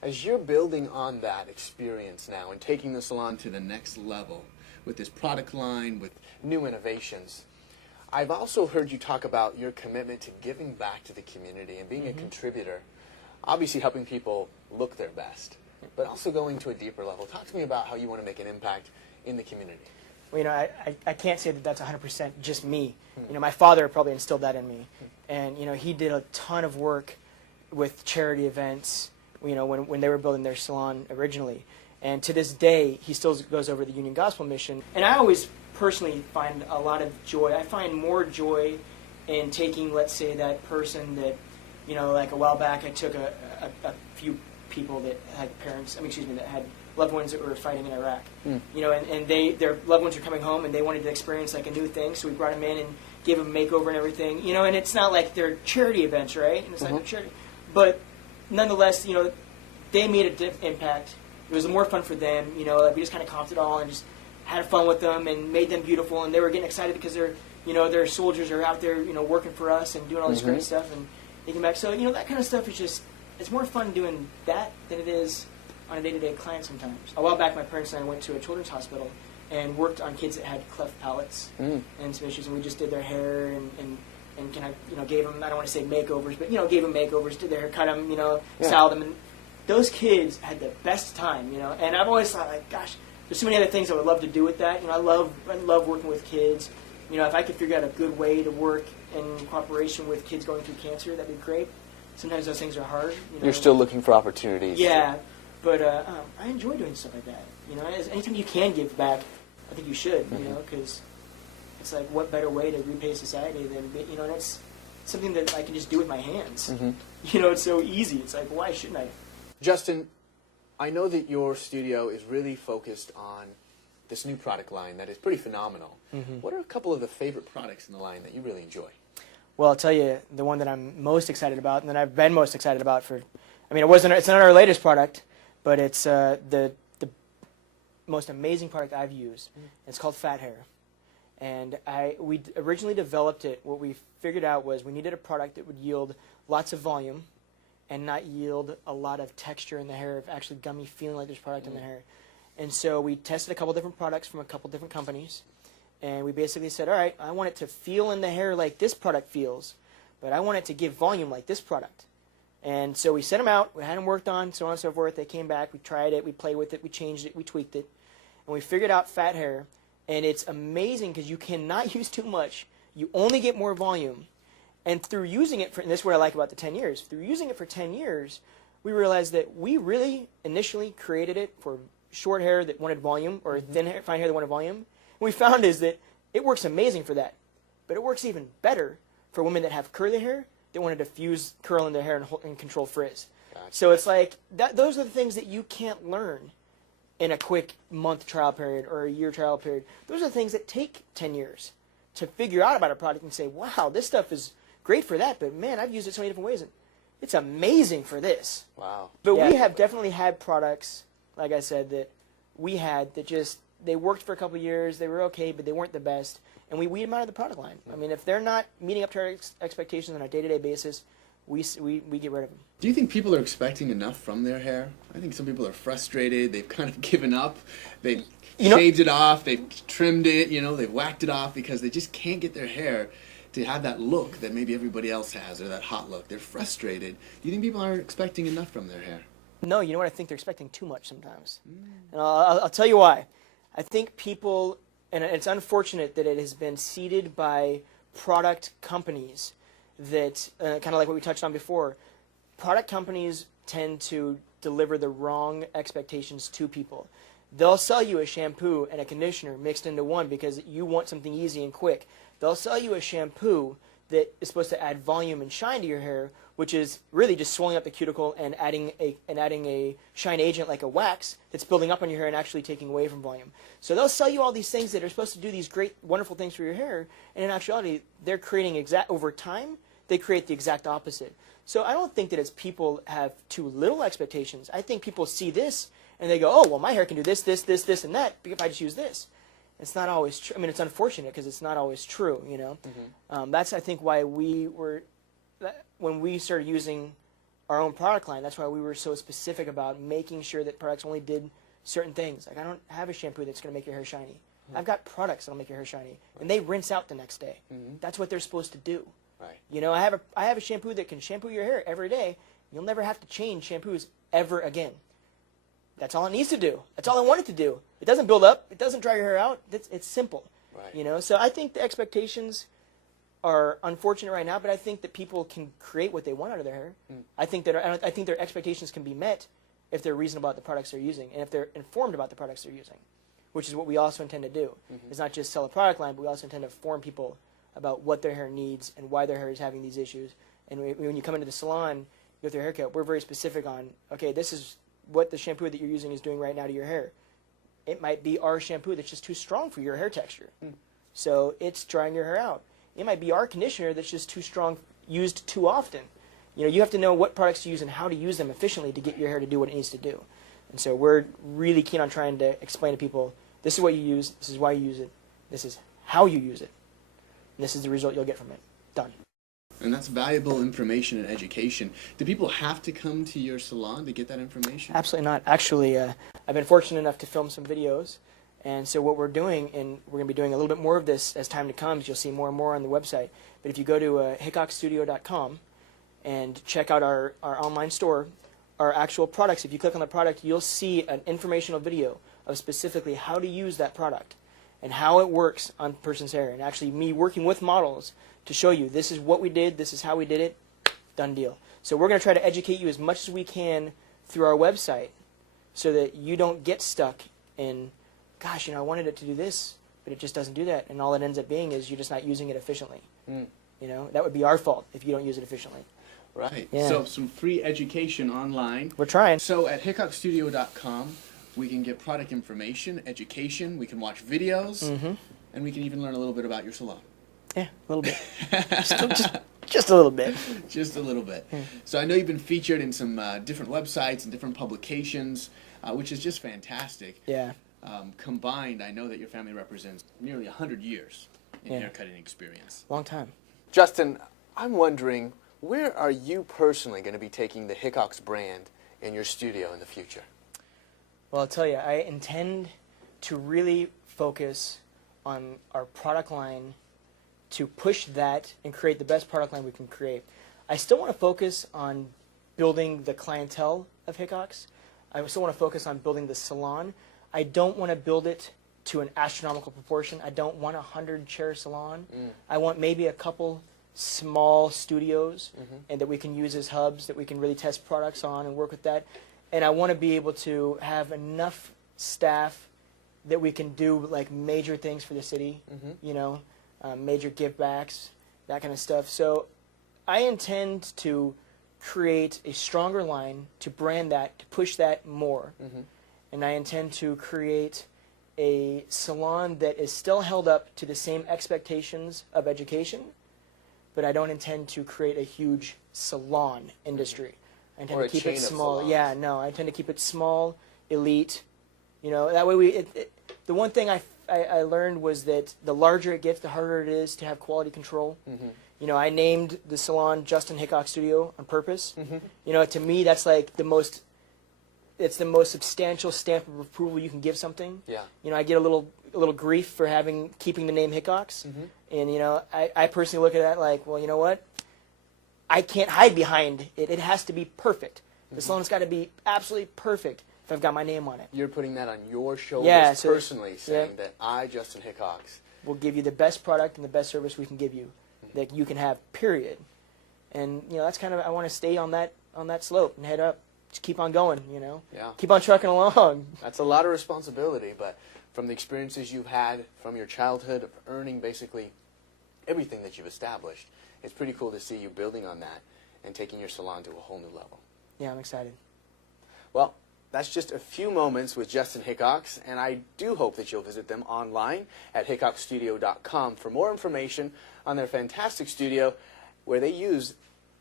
As you're building on that experience now and taking the salon to the next level with this product line, with new innovations, I've also heard you talk about your commitment to giving back to the community and being a contributor, obviously helping people look their best, but also going to a deeper level. Talk to me about how you want to make an impact in the community. Well, you know, I can't say that that's 100% just me. You know, my father probably instilled that in me. And, you know, he did a ton of work with charity events, you know, when they were building their salon originally. And to this day, he still goes over the Union Gospel Mission. And I always personally find a lot of joy. I find more joy in taking, let's say, that person that, you know, like a while back I took a few people that had parents, that had loved ones that were fighting in Iraq. You know, and their loved ones were coming home and they wanted to experience like a new thing, so we brought them in and gave them a makeover and everything. You know, and it's not like they're charity events, right? And it's like charity, but nonetheless, you know, they made a impact. It was more fun for them. You know, like we just kind of comped it all and just had fun with them and made them beautiful, and they were getting excited because their soldiers are out there, you know, working for us and doing all this great stuff, and they come back. So, you know, that kind of stuff is just, it's more fun doing that than it is on a day-to-day client sometimes. A while back, my parents and I went to a children's hospital and worked on kids that had cleft palates and some issues, and we just did their hair and kind of, you know, gave them, I don't want to say makeovers, but, you know, gave them makeovers, did their hair, cut them, you know, styled them, and those kids had the best time, you know, and I've always thought, like, gosh, there's so many other things I would love to do with that. You know, I love working with kids. You know, if I could figure out a good way to work in cooperation with kids going through cancer, that'd be great. Sometimes those things are hard. You know? You're still looking for opportunities. Yeah, but I enjoy doing stuff like that. You know, anytime you can give back, I think you should. You know, because it's like, what better way to repay society than, you know, that's something that I can just do with my hands. You know, it's so easy. It's like, why shouldn't I? Justin, I know that your studio is really focused on this new product line that is pretty phenomenal. What are a couple of the favorite products in the line that you really enjoy? Well, I'll tell you the one that I'm most excited about, and that I've been most excited about for, I mean, it's not our latest product, but it's the most amazing product I've used. It's called Fat Hair. And we originally developed it. What we figured out was we needed a product that would yield lots of volume and not yield a lot of texture in the hair, of actually gummy, feeling like there's product in the hair. And so we tested a couple different products from a couple different companies, and we basically said, all right, I want it to feel in the hair like this product feels, but I want it to give volume like this product. And so we sent them out, we had them worked on, so on and so forth. They came back, we tried it, we played with it, we changed it, we tweaked it, and we figured out Fat Hair. And it's amazing because you cannot use too much. You only get more volume. And through using it, and this is what I like about the 10 years, through using it for 10 years, we realized that we really initially created it for short hair that wanted volume, or thin hair, fine hair that wanted volume. What we found is that it works amazing for that. But it works even better for women that have curly hair that want to diffuse curl in their hair and control frizz. Gotcha. So it's like, those are the things that you can't learn in a quick month trial period or a year trial period. Those are the things that take 10 years to figure out about a product and say, wow, this stuff is great for that, but man, I've used it so many different ways, and it's amazing for this. Wow. But we have definitely had products, like I said, that we had that just, they worked for a couple of years, they were okay, but they weren't the best, and we weed them out of the product line. I mean, if they're not meeting up to our expectations on a day-to-day basis, we get rid of them. Do you think people are expecting enough from their hair? I think some people are frustrated, they've kind of given up, they've shaved it off, they've trimmed it, you know, they've whacked it off because they just can't get their hair to have that look that maybe everybody else has, or that hot look. They're frustrated. Do you think people are expecting enough from their hair? No, you know what? I think they're expecting too much sometimes. And I'll tell you why. I think people, and it's unfortunate that it has been seeded by product companies that, kind of like what we touched on before, product companies tend to deliver the wrong expectations to people. They'll sell you a shampoo and a conditioner mixed into one because you want something easy and quick. They'll sell you a shampoo that is supposed to add volume and shine to your hair, which is really just swelling up the cuticle and adding a shine agent like a wax that's building up on your hair and actually taking away from volume. So they'll sell you all these things that are supposed to do these great, wonderful things for your hair, and in actuality, they're creating over time, they create the exact opposite. So I don't think that it's people have too little expectations. I think people see this and they go, oh, well, my hair can do this, this, this, this, and that if I just use this. It's not always true. I mean, it's unfortunate because it's not always true, you know. That's, I think, why when we started using our own product line. That's why we were so specific about making sure that products only did certain things. Like I don't have a shampoo that's going to make your hair shiny. I've got products that'll make your hair shiny, and they rinse out the next day. That's what they're supposed to do. Right. You know, I have a shampoo that can shampoo your hair every day. You'll never have to change shampoos ever again. That's all it needs to do. That's all I want it to do. It doesn't build up. It doesn't dry your hair out. It's simple. Right. You know, so I think the expectations are unfortunate right now, but I think that people can create what they want out of their hair. I think their expectations can be met if they're reasonable about the products they're using and if they're informed about the products they're using, which is what we also intend to do. It's not just sell a product line, but we also intend to inform people about what their hair needs and why their hair is having these issues. And when you come into the salon with your haircut, we're very specific on, okay, this is what the shampoo that you're using is doing right now to your hair. It might be our shampoo that's just too strong for your hair texture. So it's drying your hair out. It might be our conditioner that's just too strong, used too often. You know, you have to know what products to use and how to use them efficiently to get your hair to do what it needs to do. And so we're really keen on trying to explain to people, this is what you use, this is why you use it, this is how you use it, and this is the result you'll get from it. Done. And that's valuable information and education. Do people have to come to your salon to get that information? Absolutely not. Actually, I've been fortunate enough to film some videos, and so what we're doing, and we're going to be doing a little bit more of this as time comes, you'll see more and more on the website, but if you go to hickoxstudio.com and check out our online store, our actual products, if you click on the product, you'll see an informational video of specifically how to use that product and how it works on a person's hair, and actually me working with models to show you this is what we did, this is how we did it, done deal. So we're going to try to educate you as much as we can through our website so that you don't get stuck in, gosh, you know, I wanted it to do this, but it just doesn't do that, and all it ends up being is you're just not using it efficiently. You know, that would be our fault if you don't use it efficiently. Right. Yeah. So some free education online. We're trying. So at hickoxstudio.com, we can get product information, education, we can watch videos, and we can even learn a little bit about your salon. Yeah, a little bit. just a little bit. Just a little bit. So I know you've been featured in some different websites and different publications, which is just fantastic. Yeah. Combined, I know that your family represents nearly 100 years in haircutting experience. Long time. Justin, I'm wondering, where are you personally going to be taking the Hickox brand in your studio in the future? Well, I'll tell you, I intend to really focus on our product line, to push that and create the best product line we can create. I still want to focus on building the clientele of Hickox. I still want to focus on building the salon. I don't want to build it to an astronomical proportion. I don't want a 100-chair salon. I want maybe a couple small studios and that we can use as hubs, that we can really test products on and work with that. And I want to be able to have enough staff that we can do like major things for the city, you know, major give backs, that kind of stuff. So I intend to create a stronger line, to brand that, to push that more. And I intend to create a salon that is still held up to the same expectations of education, but I don't intend to create a huge salon industry. I intend to keep it small. Yeah, no, I intend to keep it small, elite. You know, that way the one thing I learned was that the larger it gets, the harder it is to have quality control. You know, I named the salon Justin Hickox Studio on purpose. You know, to me, that's like it's the most substantial stamp of approval you can give something. Yeah. You know, I get a little grief for keeping the name Hickox, and you know, I personally look at that like, well, you know what? I can't hide behind it. It has to be perfect. The salon's got to be absolutely perfect if I've got my name on it. You're putting that on your shoulders personally, saying that I, Justin Hickox, will give you the best product and the best service we can give you that you can have, period. And you know, that's kind of, I want to stay on that slope and head up. Just keep on going, you know. Yeah. Keep on trucking along. That's a lot of responsibility, but from the experiences you've had from your childhood of earning basically everything that you've established, it's pretty cool to see you building on that and taking your salon to a whole new level. Yeah, I'm excited. Well, that's just a few moments with Justin Hickox, and I do hope that you'll visit them online at hickoxstudio.com for more information on their fantastic studio where they use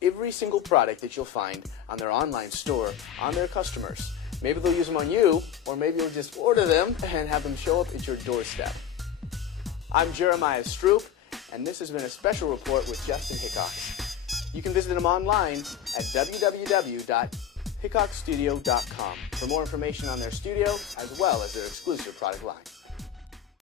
every single product that you'll find on their online store on their customers. Maybe they'll use them on you, or maybe you'll just order them and have them show up at your doorstep. I'm Jeremiah Stroop, and this has been a special report with Justin Hickox. You can visit them online at www.hickoxstudio.com for more information on their studio as well as their exclusive product line.